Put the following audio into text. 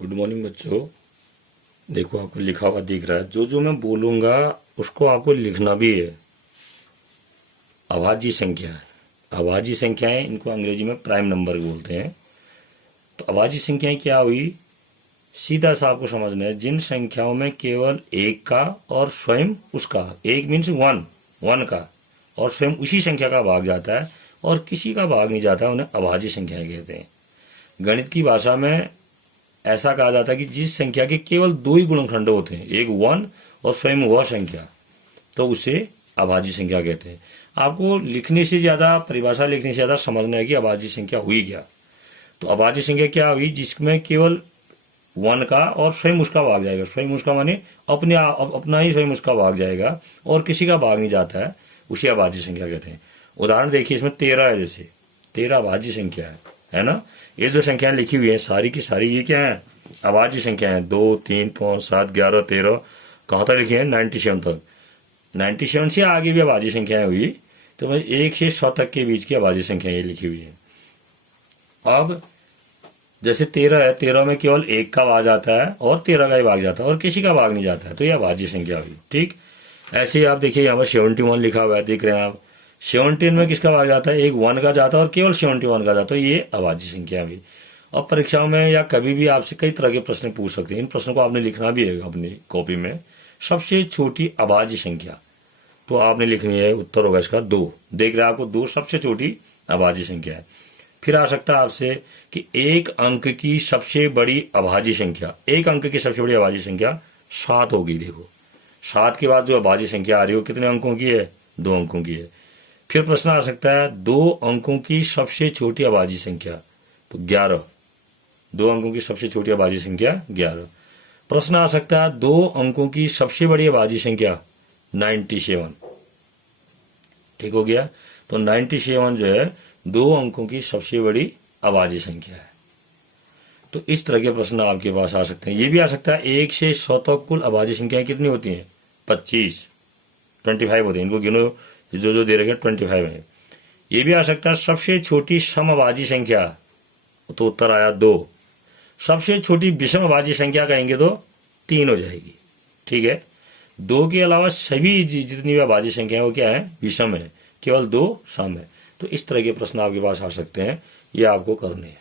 Good morning बच्चों। देखो आपको लिखा हुआ दिख रहा है, जो जो मैं बोलूंगा उसको आपको लिखना भी है। अभाज्य संख्या है, अभाज्य संख्याएं इनको अंग्रेजी में प्राइम नंबर बोलते हैं। तो अभाज्य संख्याएं क्या हुई, सीधा सा आपको समझना है। जिन संख्याओं में केवल एक का और स्वयं उसका, एक मीन्स वन, वन का और स्वयं उसी संख्या का भाग जाता है और किसी का भाग नहीं जाता, उन्हें अभाज्य संख्याएं कहते हैं। गणित की भाषा में ऐसा कहा जाता है कि जिस संख्या के केवल दो ही गुणनखंड होते हैं, एक वन और स्वयं वह संख्या, तो उसे अभाज्य संख्या कहते हैं। आपको लिखने से ज्यादा, परिभाषा लिखने से ज्यादा समझना है कि अभाज्य संख्या हुई क्या। तो अभाज्य संख्या क्या हुई, जिसमें केवल वन का और स्वयं उसका भाग जाएगा। स्वयं उसका माने अपना ही स्वयं उसका भाग जाएगा और किसी का भाग नहीं जाता है, उसे अभाज्य संख्या कहते हैं। उदाहरण देखिए, इसमें 13 है, जैसे 13 अभाज्य संख्या है ना। ये जो संख्याएं लिखी हुई है सारी की सारी, ये क्या है, अभाज्य संख्या है। 2, 3, 5, 7, 11, 13, कहाँ तक लिखी है, 97 तक। 97 से आगे भी अभाज्य संख्याएं हुई, तो भाई 1 से 100 तक के बीच की अभाज्य संख्या ये लिखी हुई है। अब जैसे 13 है, 13 में केवल एक का भाग जाता है और 13 का ही भाग जाता है और किसी का भाग नहीं जाता है, तो यह अभाज्य संख्या हुई। ठीक, ऐसे ही आप देखिए यहाँ पर 71 लिखा हुआ है, देख रहे हैं आप। 17 में किसका भाग जाता है, एक वन का जाता है और केवल 71 का जाता है, ये अभाज्य संख्या हुई। और परीक्षाओं में या कभी भी आपसे कई तरह के प्रश्न पूछ सकते हैं। इन प्रश्नों को आपने लिखना भी है अपनी कॉपी में। सबसे छोटी अभाज्य संख्या तो आपने लिखनी है, उत्तर होगा इसका 2। देख रहे हैं आपको, 2 सबसे छोटी अभाज्य संख्या है। फिर आ सकता है आपसे कि एक अंक की सबसे बड़ी अभाज्य संख्या, एक अंक की सबसे बड़ी अभाज्य संख्या 7 होगी। देखो 7 के बाद जो अभाज्य संख्या आ रही हो कितने अंकों की है, 2 अंकों की है। फिर प्रश्न आ सकता है 2 अंकों की सबसे छोटी अभाज्य संख्या, तो 11। 2 अंकों की सबसे छोटी अभाज्य संख्या 11। प्रश्न आ सकता है 2 अंकों की सबसे बड़ी अभाज्य संख्या 97। ठीक हो गया, तो 97 जो है 2 अंकों की सबसे बड़ी अभाज्य संख्या है। तो इस तरह के प्रश्न आपके पास आ सकते हैं। ये भी आ सकता है 1 से 100 तक कुल अभाज्य संख्याएं कितनी होती हैं, 25 होती हैं। इनको गिनो, जो जो दे रखे 25 है। ये भी आ सकता है सबसे छोटी समअभाज्य संख्या, तो उत्तर आया 2। सबसे छोटी विषम अभाज्य संख्या कहेंगे तो 3 हो जाएगी। ठीक है, 2 के अलावा सभी जितनी भी अभाज्य संख्या वो क्या है, विषम है, केवल 2 सम है। तो इस तरह के प्रश्न आपके पास आ सकते हैं, ये आपको करने हैं।